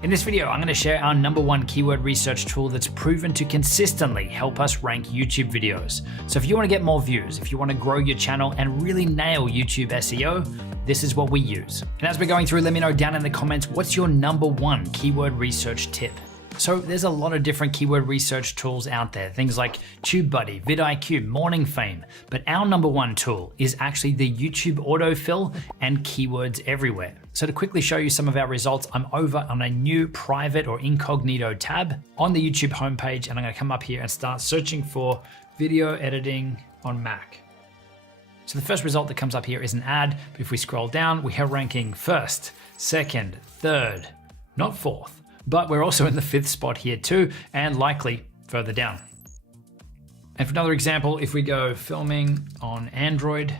In this video, I'm going to share our #1 keyword research tool that's proven to consistently help us rank YouTube videos. So if you want to get more views, if you want to grow your channel and really nail YouTube SEO, this is what we use. And as we're going through, let me know down in the comments, what's your #1 keyword research tip? So there's a lot of different keyword research tools out there, things like TubeBuddy, vidIQ, Morning Fame, but our #1 tool is actually the YouTube autofill and keywords everywhere. So to quickly show you some of our results, I'm over on a new private or incognito tab on the YouTube homepage, and I'm gonna come up here and start searching for video editing on Mac. So the first result that comes up here is an ad, but if we scroll down, we are ranking first, second, third, not fourth. But we're also in the 5th spot here too, and likely further down. And for another example, if we go filming on Android,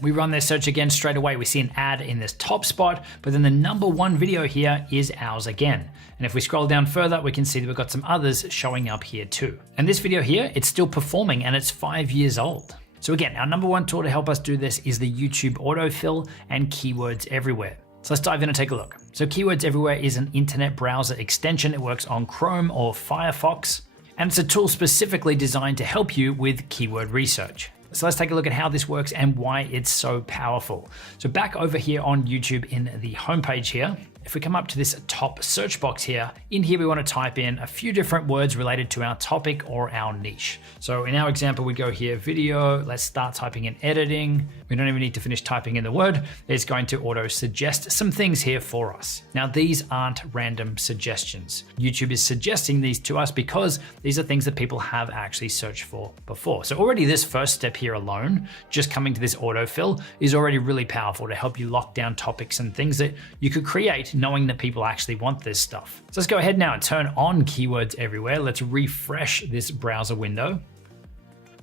we run this search again straight away. We see an ad in this top spot, but then the #1 video here is ours again. And if we scroll down further, we can see that we've got some others showing up here too. And this video here, it's still performing and it's 5 years old. So again, our #1 tool to help us do this is the YouTube autofill and keywords everywhere. So let's dive in and take a look. So Keywords Everywhere is an internet browser extension. It works on Chrome or Firefox, and it's a tool specifically designed to help you with keyword research. So let's take a look at how this works and why it's so powerful. So back over here on YouTube in the homepage here, if we come up to this top search box here, in here we want to type in a few different words related to our topic or our niche. So in our example, we go here, video, let's start typing in editing. We don't even need to finish typing in the word. It's going to auto suggest some things here for us. Now these aren't random suggestions. YouTube is suggesting these to us because these are things that people have actually searched for before. So already this first step here alone, just coming to this autofill, is already really powerful to help you lock down topics and things that you could create knowing that people actually want this stuff. So let's go ahead now and turn on Keywords Everywhere. Let's refresh this browser window.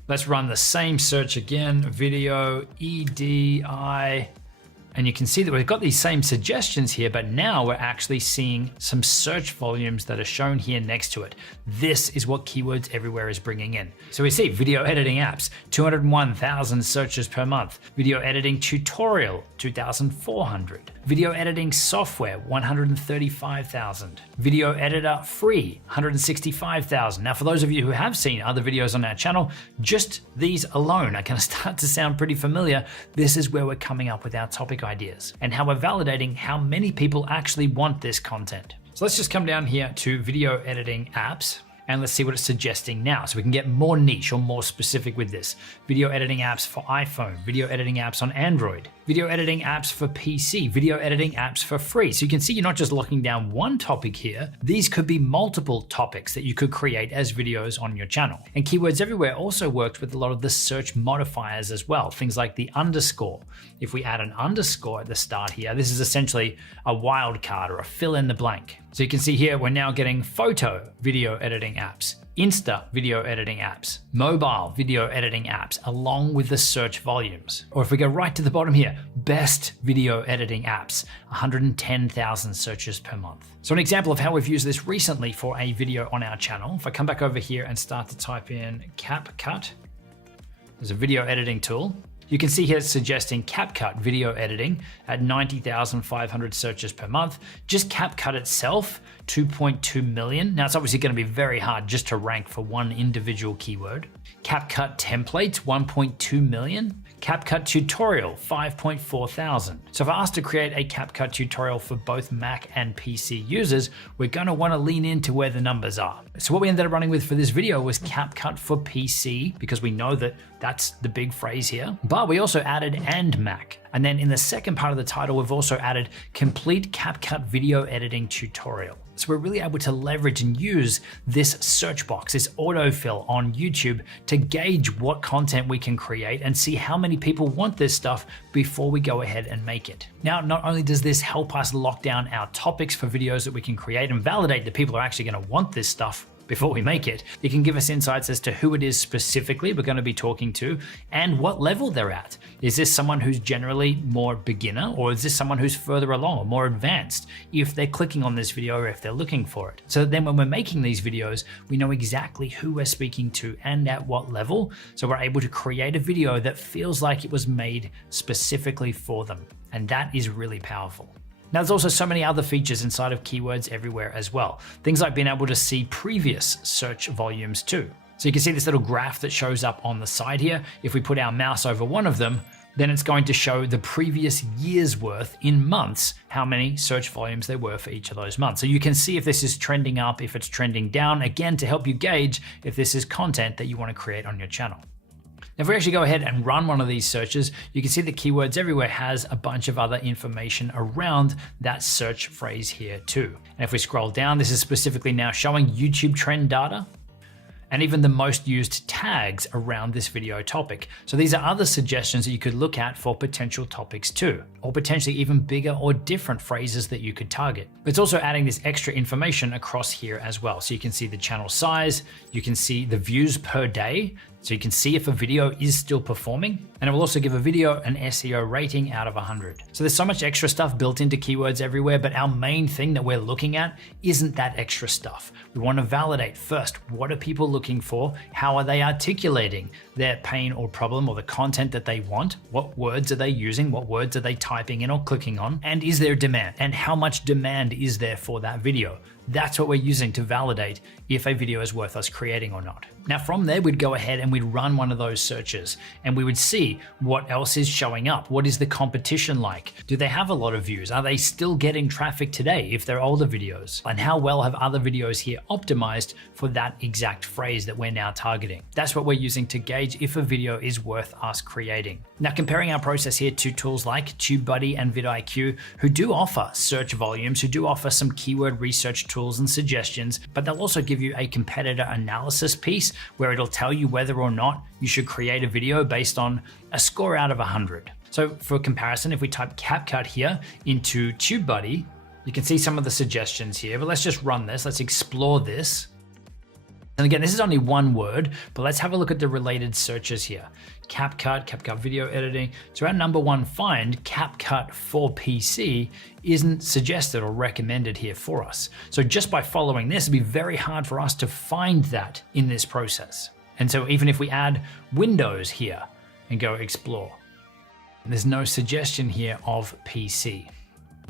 Let's run the same search again, video, EDI, and you can see that we've got these same suggestions here, but now we're actually seeing some search volumes that are shown here next to it. This is what Keywords Everywhere is bringing in. So we see video editing apps, 201,000 searches per month. Video editing tutorial, 2,400. Video editing software, 135,000. Video editor free, 165,000. Now for those of you who have seen other videos on our channel, just these alone are gonna start to sound pretty familiar. This is where we're coming up with our topic ideas and how we're validating how many people actually want this content. So let's just come down here to video editing apps, and let's see what it's suggesting now so we can get more niche or more specific with this. Video editing apps for iPhone, video editing apps on Android, video editing apps for PC, video editing apps for free. So you can see you're not just locking down one topic here. These could be multiple topics that you could create as videos on your channel. And Keywords Everywhere also works with a lot of the search modifiers as well, things like the underscore. If we add an underscore at the start here, this is essentially a wildcard or a fill in the blank. So you can see here, we're now getting photo video editing apps, Insta video editing apps, mobile video editing apps, along with the search volumes. Or if we go right to the bottom here, best video editing apps, 110,000 searches per month. So an example of how we've used this recently for a video on our channel, if I come back over here and start to type in CapCut, there's a video editing tool. You can see here it's suggesting CapCut video editing at 90,500 searches per month. Just CapCut itself, 2.2 million. Now it's obviously going to be very hard just to rank for one individual keyword. CapCut templates, 1.2 million. CapCut tutorial, 5.4 thousand. So if I asked to create a CapCut tutorial for both Mac and PC users, we're going to want to lean into where the numbers are. So what we ended up running with for this video was CapCut for PC, because we know that that's the big phrase here, but we also added and Mac. And then in the second part of the title, we've also added complete CapCut video editing tutorial. So we're really able to leverage and use this search box, this autofill on YouTube, to gauge what content we can create and see how many people want this stuff before we go ahead and make it. Now, not only does this help us lock down our topics for videos that we can create and validate that people are actually going to want this stuff before we make it, it can give us insights as to who it is specifically we're going to be talking to and what level they're at. Is this someone who's generally more beginner, or is this someone who's further along or more advanced if they're clicking on this video or if they're looking for it? So then when we're making these videos, we know exactly who we're speaking to and at what level. So we're able to create a video that feels like it was made specifically for them. And that is really powerful. Now there's also so many other features inside of Keywords Everywhere as well. Things like being able to see previous search volumes too. So you can see this little graph that shows up on the side here. If we put our mouse over one of them, then it's going to show the previous year's worth in months, how many search volumes there were for each of those months. So you can see if this is trending up, if it's trending down, again, to help you gauge if this is content that you want to create on your channel. Now, if we actually go ahead and run one of these searches, you can see that Keywords Everywhere has a bunch of other information around that search phrase here too. And if we scroll down, this is specifically now showing YouTube trend data and even the most used tags around this video topic. So these are other suggestions that you could look at for potential topics too, or potentially even bigger or different phrases that you could target. But it's also adding this extra information across here as well. So you can see the channel size, you can see the views per day, so you can see if a video is still performing, and it will also give a video an SEO rating out of 100. So there's so much extra stuff built into Keywords Everywhere, but our main thing that we're looking at isn't that extra stuff. We want to validate first, what are people looking for? How are they articulating their pain or problem or the content that they want? What words are they using? What words are they typing in or clicking on? And is there demand? And how much demand is there for that video? That's what we're using to validate if a video is worth us creating or not. Now from there, we'd go ahead and we'd run one of those searches and we would see what else is showing up. What is the competition like? Do they have a lot of views? Are they still getting traffic today if they're older videos? And how well have other videos here optimized for that exact phrase that we're now targeting? That's what we're using to gauge if a video is worth us creating. Now comparing our process here to tools like TubeBuddy and vidIQ, who do offer search volumes, who do offer some keyword research tools and suggestions, but they'll also give you a competitor analysis piece where it'll tell you whether or not you should create a video based on a score out of 100. So for comparison, if we type CapCut here into TubeBuddy, you can see some of the suggestions here, but let's just run this. Let's explore this. And again, this is only one word, but let's have a look at the related searches here. CapCut video editing. So our number one find, CapCut for PC, isn't suggested or recommended here for us. So just by following this, it'd be very hard for us to find that in this process. And so even if we add Windows here and go explore, there's no suggestion here of PC.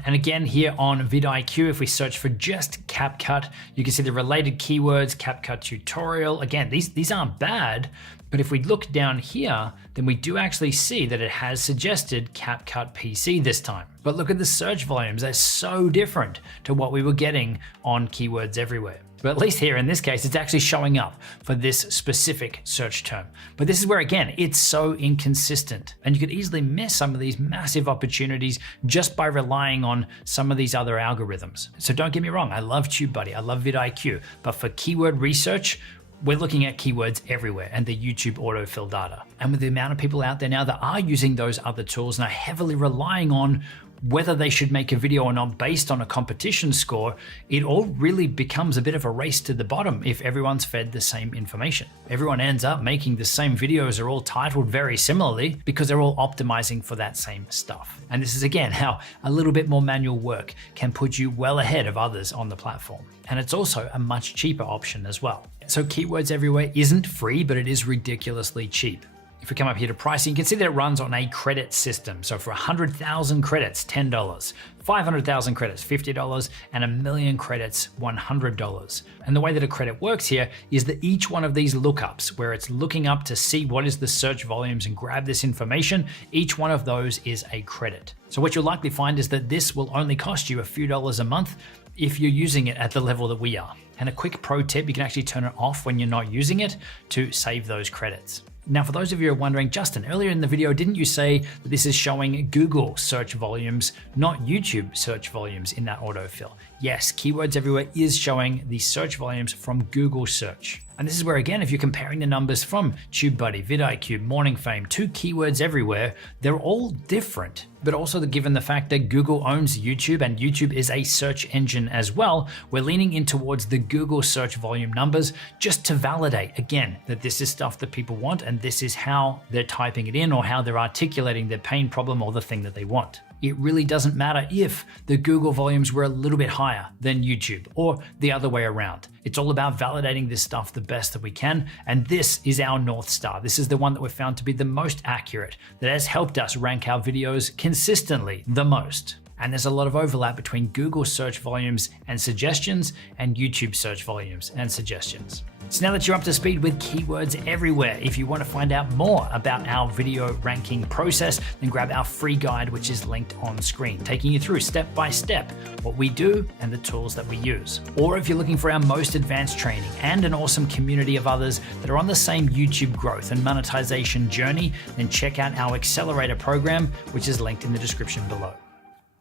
And again, here on vidIQ, if we search for just CapCut, you can see the related keywords, CapCut tutorial. Again, these aren't bad, but if we look down here, then we do actually see that it has suggested CapCut PC this time. But look at the search volumes. They're so different to what we were getting on Keywords Everywhere. But at least here in this case, it's actually showing up for this specific search term. But this is where, again, it's so inconsistent. And you could easily miss some of these massive opportunities just by relying on some of these other algorithms. So don't get me wrong, I love TubeBuddy, I love vidIQ, but for keyword research, we're looking at Keywords Everywhere and the YouTube autofill data. And with the amount of people out there now that are using those other tools and are heavily relying on whether they should make a video or not based on a competition score, it all really becomes a bit of a race to the bottom if everyone's fed the same information. Everyone ends up making the same videos, are all titled very similarly because they're all optimizing for that same stuff. And this is again how a little bit more manual work can put you well ahead of others on the platform. And it's also a much cheaper option as well. So Keywords Everywhere isn't free, but it is ridiculously cheap. If we come up here to pricing, you can see that it runs on a credit system. So for 100,000 credits, $10, 500,000 credits, $50, and 1,000,000 credits, $100. And the way that a credit works here is that each one of these lookups, where it's looking up to see what is the search volumes and grab this information, each one of those is a credit. So what you'll likely find is that this will only cost you a few dollars a month if you're using it at the level that we are. And a quick pro tip, you can actually turn it off when you're not using it to save those credits. Now, for those of you who are wondering, Justin, earlier in the video, didn't you say that this is showing Google search volumes, not YouTube search volumes in that autofill? Yes, Keywords Everywhere is showing the search volumes from Google search. And this is where, again, if you're comparing the numbers from TubeBuddy, vidIQ, Morning Fame to Keywords Everywhere, they're all different. But also given the fact that Google owns YouTube and YouTube is a search engine as well, we're leaning in towards the Google search volume numbers just to validate, again, that this is stuff that people want and this is how they're typing it in or how they're articulating their pain problem or the thing that they want. It really doesn't matter if the Google volumes were a little bit higher than YouTube or the other way around. It's all about validating this stuff the best that we can, and this is our North Star. This is the one that we've found to be the most accurate, that has helped us rank our videos consistently the most. And there's a lot of overlap between Google search volumes and suggestions and YouTube search volumes and suggestions. So now that you're up to speed with keywords everywhere, if you want to find out more about our video ranking process, then grab our free guide, which is linked on screen, taking you through step by step what we do and the tools that we use. Or if you're looking for our most advanced training and an awesome community of others that are on the same YouTube growth and monetization journey, then check out our accelerator program, which is linked in the description below.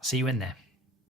See you in there.